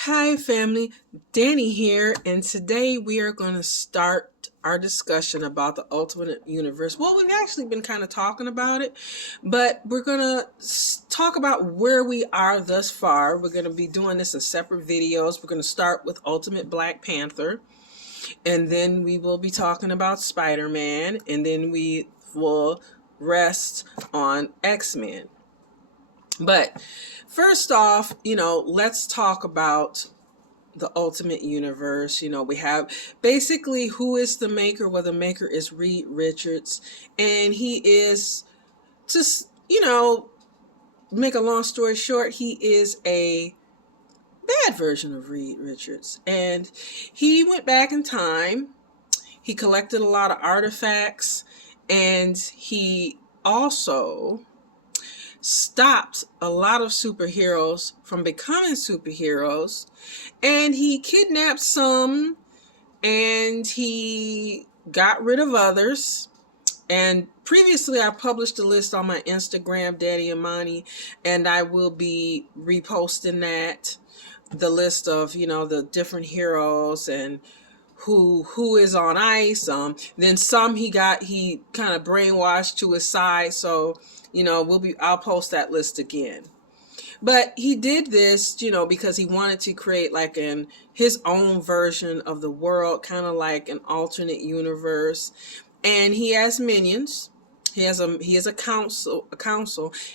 Hi, family. Danny here, and today we are going to start our discussion about the ultimate universe. Well, we've actually been kind of talking about it, but we're going to talk about where we are thus far. We're going to be doing this in separate videos. We're going to start with Ultimate Black Panther, and then we will be talking about Spider-Man, and then we will rest on X-Men. But first off, let's talk about the ultimate universe. We have basically who is the maker. Well, the maker is Reed Richards, and he is, just make a long story short, he is a bad version of Reed Richards, and he went back in time. He collected a lot of artifacts, and he also stopped a lot of superheroes from becoming superheroes, and he kidnapped some, and he got rid of others. And previously I published a list on my Instagram, Daddy Amani, and I will be reposting that, the list of the different heroes and who is on ice. Then some he kind of brainwashed to his side, so I'll post that list again. But he did this, because he wanted to create like his own version of the world, kind of like an alternate universe. And he has minions. He has a council,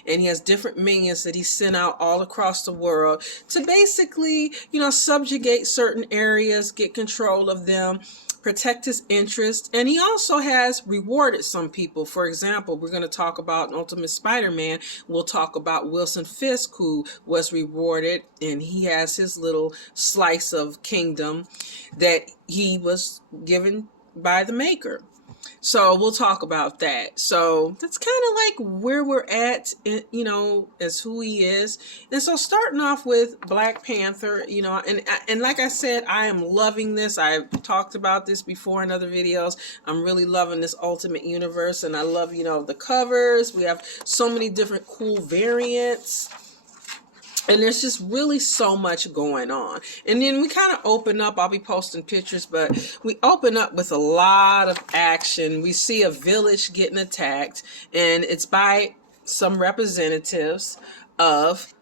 and he has different minions that he sent out all across the world to basically, subjugate certain areas, get control of them, protect his interests. And he also has rewarded some people. For example, we're going to talk about Ultimate Spider-Man. We'll talk about Wilson Fisk, who was rewarded, and he has his little slice of kingdom that he was given by the maker. So we'll talk about that. So that's kind of like where we're at, as who he is. And so starting off with Black Panther, and like I said, I am loving this. I've talked about this before in other videos. I'm really loving this Ultimate Universe, and I love, the covers. We have so many different cool variants. And there's just really so much going on. And then we kind of open up. I'll be posting pictures, but we open up with a lot of action. We see a village getting attacked, and it's by some representatives of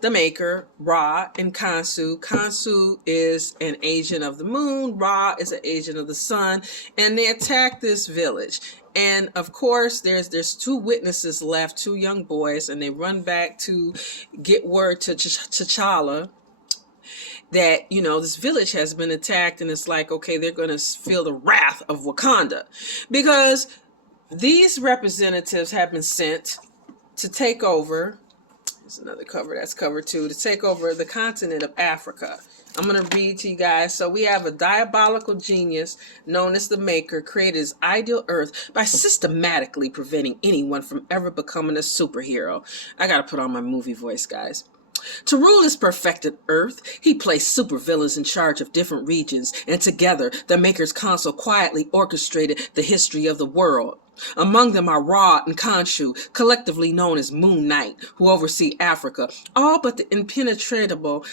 the maker, Ra and Khonshu. Khonshu is an agent of the moon. Ra is an agent of the sun. And they attack this village. And of course, there's two witnesses left, two young boys, and they run back to get word to T'Challa that, this village has been attacked, and it's like, okay, they're going to feel the wrath of Wakanda, because these representatives have been sent to take over. There's another cover, that's cover 2, to take over the continent of Africa. I'm going to read to you guys. So we have a diabolical genius known as the Maker created his ideal Earth by systematically preventing anyone from ever becoming a superhero. I got to put on my movie voice, guys. To rule his perfected Earth, he placed supervillains in charge of different regions, and together the Maker's Council quietly orchestrated the history of the world. Among them are Ra and Khonshu, collectively known as Moon Knight, who oversee Africa, all but the impenetrable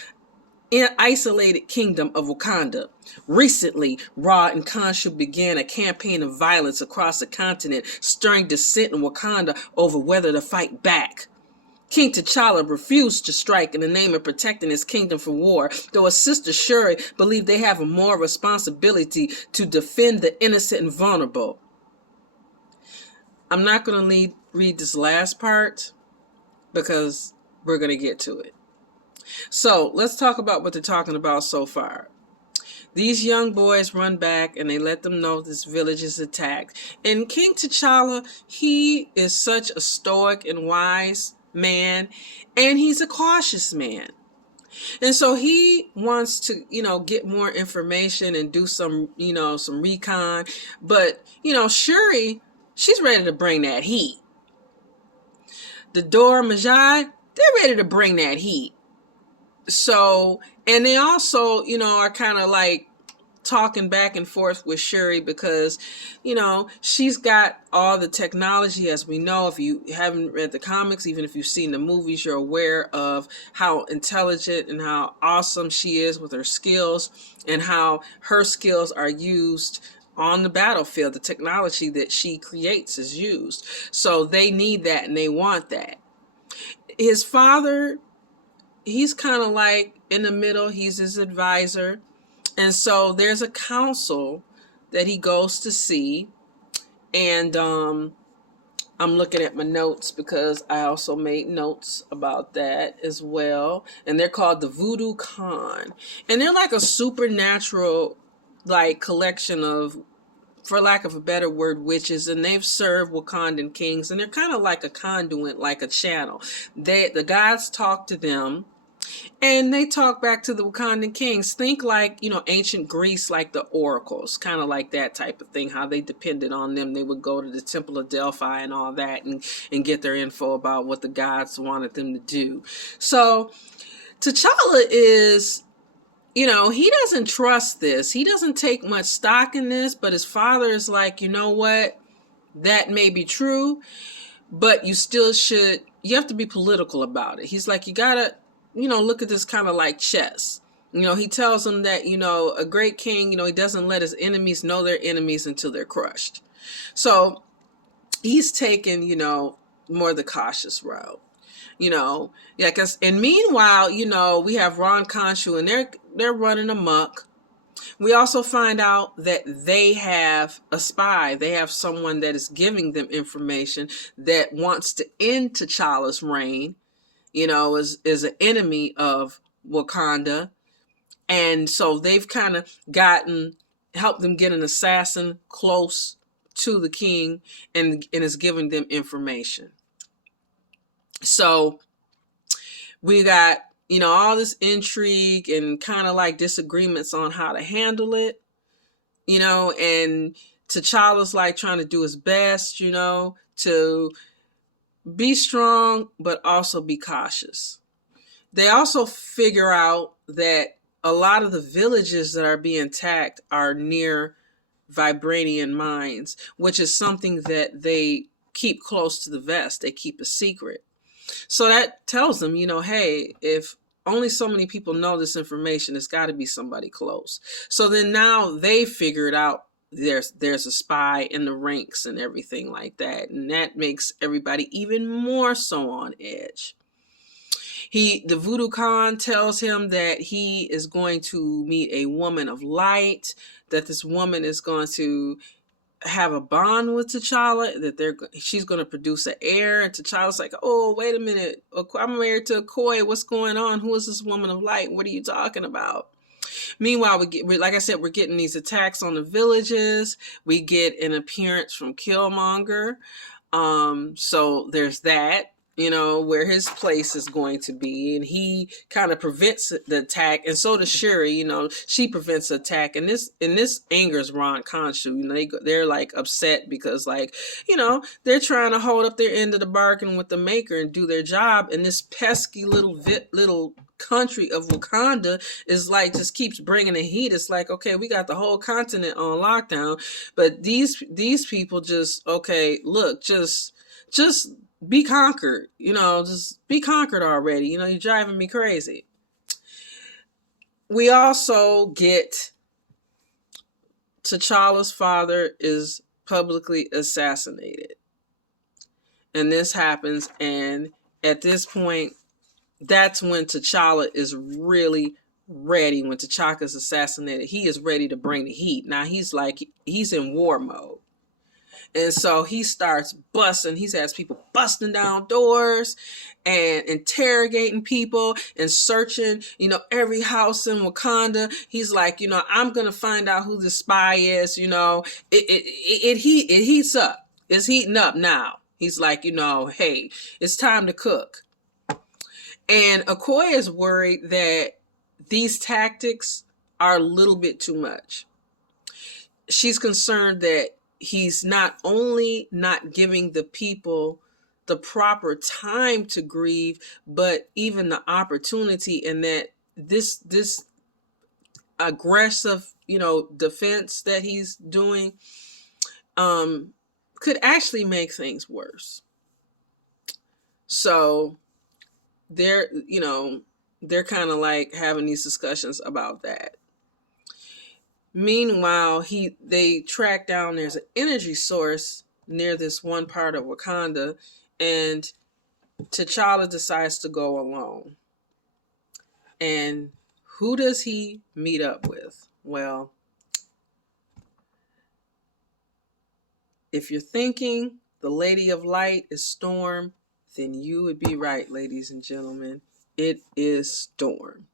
isolated kingdom of Wakanda. Recently, Ra and Khonshu began a campaign of violence across the continent, stirring dissent in Wakanda over whether to fight back. King T'Challa refused to strike in the name of protecting his kingdom from war, though his sister Shuri believed they have a moral responsibility to defend the innocent and vulnerable. I'm not going to read this last part because we're going to get to it. So let's talk about what they're talking about so far. These young boys run back, and they let them know this village is attacked. And King T'Challa, he is such a stoic and wise man, and he's a cautious man. And so he wants to, get more information and do some recon. But, Shuri, she's ready to bring that heat. The Dora Milaje, they're ready to bring that heat. So, and they also, are kind of like talking back and forth with Shuri because, she's got all the technology, as we know. If you haven't read the comics, even if you've seen the movies, you're aware of how intelligent and how awesome she is with her skills, and how her skills are used on the battlefield. The technology that she creates is used. So they need that and they want that. His father, he's kind of like in the middle. He's his advisor. And so there's a council that he goes to see. And I'm looking at my notes because I also made notes about that as well. And they're called the Voodoo Khan. And they're like a supernatural collection of, for lack of a better word, witches, and they've served Wakandan kings, and they're kind of like a conduit, like a channel. The gods talk to them, and they talk back to the Wakandan kings. Think like, ancient Greece, like the oracles, kind of like that type of thing, how they depended on them. They would go to the Temple of Delphi and all that and get their info about what the gods wanted them to do. So T'Challa is, he doesn't trust this. He doesn't take much stock in this, but his father is like, you know what? That may be true, but you have to be political about it. He's like, you gotta, look at this kind of like chess. He tells him that, a great king, he doesn't let his enemies know they're enemies until they're crushed. So he's taken, more the cautious route. And meanwhile, we have Ron Khonshu, and they're running amok. We also find out that they have a spy. They have someone that is giving them information that wants to end T'Challa's reign, is an enemy of Wakanda. And so they've kind of helped them get an assassin close to the king and is giving them information. So we got, all this intrigue and kind of like disagreements on how to handle it, and T'Challa's like trying to do his best, to be strong, but also be cautious. They also figure out that a lot of the villages that are being attacked are near vibranium mines, which is something that they keep close to the vest. They keep a secret. So that tells them, hey, if only so many people know this information, it's got to be somebody close. So then now they figured out there's a spy in the ranks and everything like that. And that makes everybody even more so on edge. The Voodoo Khan tells him that he is going to meet a woman of light, that this woman is going to have a bond with T'Challa, that she's going to produce an heir. And T'Challa's like, oh, wait a minute, I'm married to Okoye. What's going on? Who is this woman of light? What are you talking about? Meanwhile, like I said, we're getting these attacks on the villages. We get an appearance from Killmonger. So there's that. Where his place is going to be, and he kind of prevents the attack, and so does Shuri. She prevents the attack, and this angers Ron Khonshu. They're like upset because they're trying to hold up their end of the bargain with the Maker and do their job, and this pesky little country of Wakanda is like just keeps bringing the heat. It's like, okay, we got the whole continent on lockdown, but these people just, okay, look, just be conquered, just be conquered already. You're driving me crazy. We also get T'Challa's father is publicly assassinated. And this happens, and at this point, that's when T'Challa is really ready. When T'Challa is assassinated, he is ready to bring the heat. Now he's in war mode. And so he starts busting. He has people busting down doors and interrogating people and searching, every house in Wakanda. He's like, I'm going to find out who the spy is. It heats up. It's heating up now. He's like, hey, it's time to cook. And Okoye is worried that these tactics are a little bit too much. She's concerned that he's not only not giving the people the proper time to grieve, but even the opportunity, and that this aggressive, defense that he's doing, could actually make things worse. So they're, they're kind of like having these discussions about that. Meanwhile, they track down, there's an energy source near this one part of Wakanda, and T'Challa decides to go alone. And who does he meet up with? Well, if you're thinking the Lady of Light is Storm, then you would be right, ladies and gentlemen. It is Storm.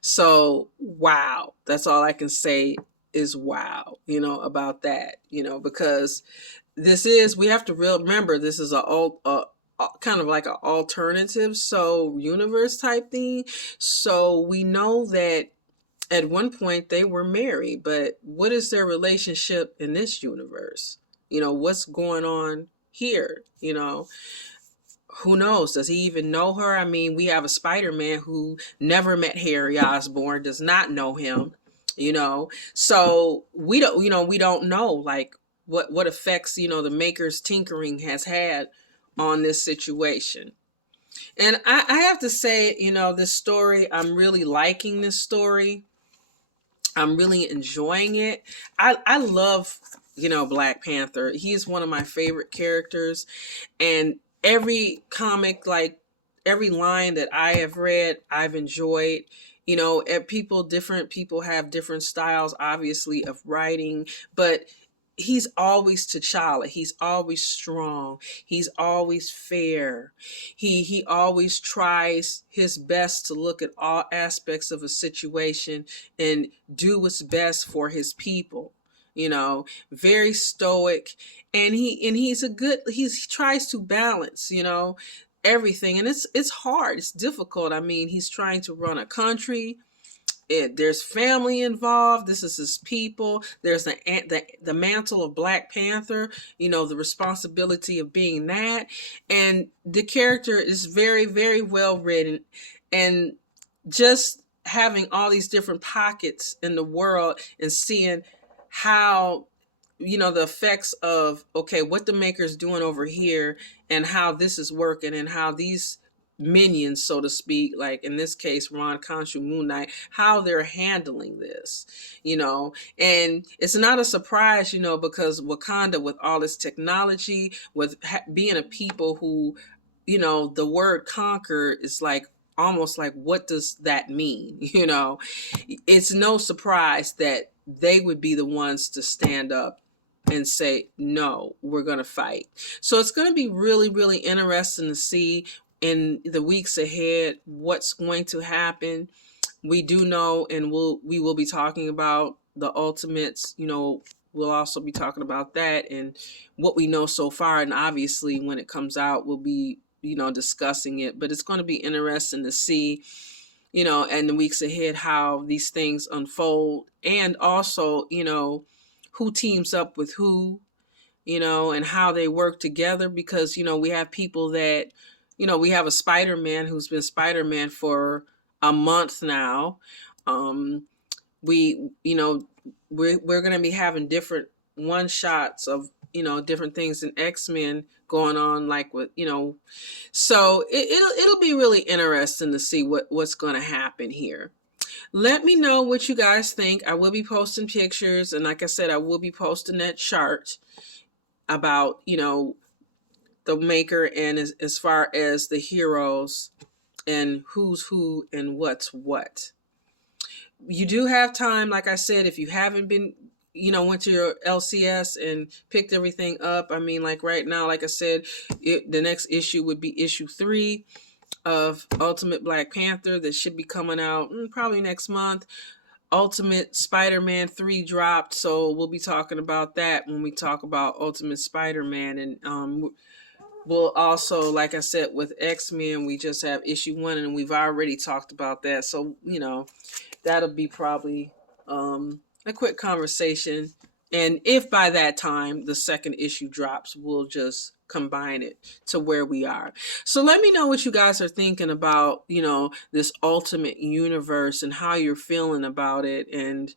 So, wow. That's all I can say is wow, about that, because we have to remember this is a kind of like an alternative universe type thing. So we know that at one point they were married, but what is their relationship in this universe? What's going on here? Who knows? Does he even know her? I mean, we have a Spider-Man who never met Harry Osborn, does not know him, so we don't know like what effects, the Maker's tinkering has had on this situation. And I have to say, this story, I'm really liking this story. I'm really enjoying it. I love, Black Panther. He's one of my favorite characters. And every comic, like every line that I have read, I've enjoyed. Different people have different styles, obviously, of writing, but he's always T'Challa. He's always strong. He's always fair. He always tries his best to look at all aspects of a situation and do what's best for his people. Very stoic, and he tries to balance, everything, and it's hard. It's difficult. I mean, he's trying to run a country. There's family involved. This is his people. There's the mantle of Black Panther, the responsibility of being that. And the character is very, very well written. And just having all these different pockets in the world and seeing how, the effects of, okay, what the Maker's doing over here and how this is working and how these minions, so to speak, like in this case Ron Khonshu, Moon Knight, how they're handling this, and it's not a surprise, because Wakanda, with all its technology, with being a people who, the word conquer is like almost like, what does that mean? It's no surprise that they would be the ones to stand up and say, no, we're going to fight. So it's going to be really, really interesting to see in the weeks ahead what's going to happen. We do know, and we will be talking about the Ultimates. We'll also be talking about that and what we know so far. And obviously, when it comes out, we'll be, discussing it. But it's going to be interesting to see, in the weeks ahead, how these things unfold. And also, who teams up with who, and how they work together. Because, we have people that, we have a Spider-Man who's been Spider-Man for a month now. We're going to be having different one-shots of, different things in X-Men going on, like with, so it'll be really interesting to see what's going to happen here. Let me know what you guys think. I will be posting pictures, and like I said, I will be posting that chart about, the Maker, and as far as the heroes and who's who and what's what. You do have time, like I said, if you haven't been, went to your LCS and picked everything up. I mean, like right now, like I said, the next issue would be issue 3 of Ultimate Black Panther that should be coming out probably next month. Ultimate Spider-Man 3 dropped, so we'll be talking about that when we talk about Ultimate Spider-Man. And we'll also, like I said, with X-Men, we just have issue 1, and we've already talked about that. So, that'll be probably a quick conversation. And if by that time the second issue drops, we'll just combine it to where we are. So let me know what you guys are thinking about, this ultimate universe and how you're feeling about it, and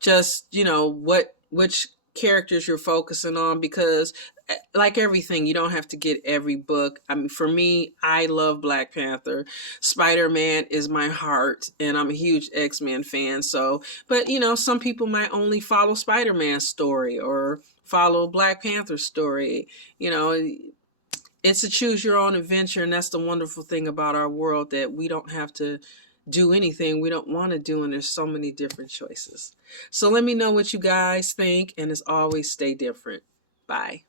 just, which characters you're focusing on, because like everything, you don't have to get every book. I mean, for me, I love Black Panther. Spider-Man is my heart, and I'm a huge X-Men fan. So, but some people might only follow Spider-Man's story or follow Black Panther's story. It's a choose your own adventure, and that's the wonderful thing about our world, that we don't have to do anything we don't want to do, and there's so many different choices. So let me know what you guys think, and as always, stay different. Bye.